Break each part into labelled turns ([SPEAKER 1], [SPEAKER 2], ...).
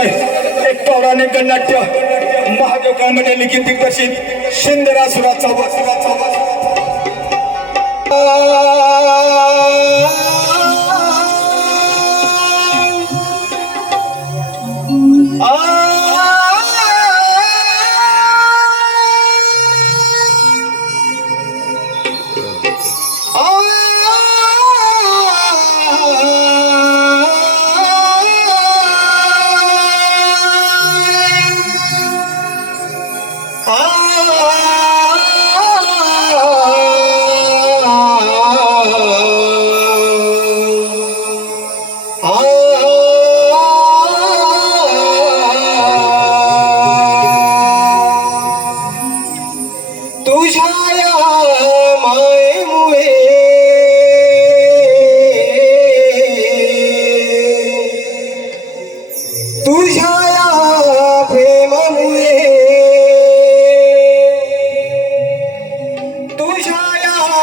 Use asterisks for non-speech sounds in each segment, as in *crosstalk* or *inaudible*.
[SPEAKER 1] आहे. एक पौराणिक नाट्य महादेवकाळमध्ये लिखित दिग्दर्शित
[SPEAKER 2] शिंदरा सुराचा Oh!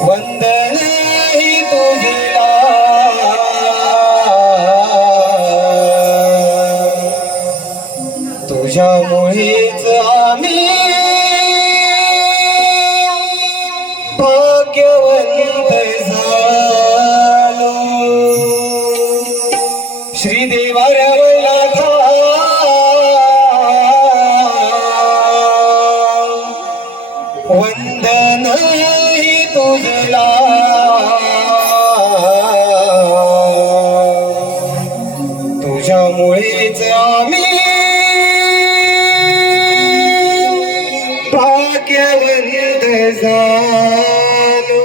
[SPEAKER 2] वंदने तुझीला तुझ्यामुळेच आम्ही भाग्यवंत झालो. श्रीदेवा रवला वंदन उगला तुझ्यामुळेच आम्ही भाग्यवंत झालो.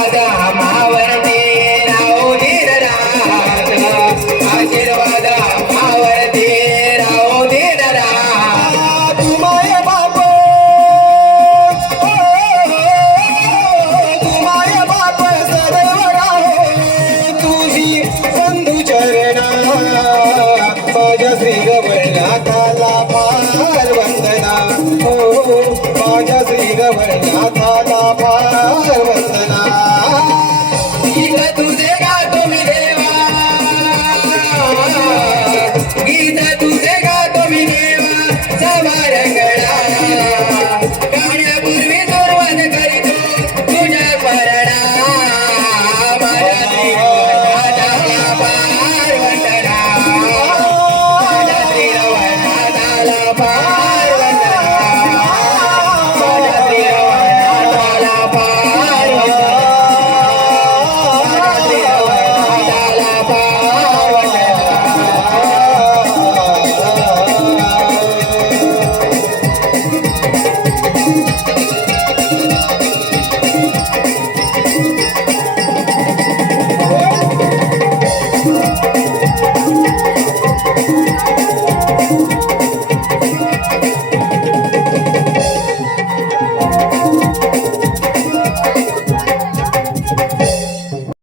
[SPEAKER 2] that. Thank *laughs* you.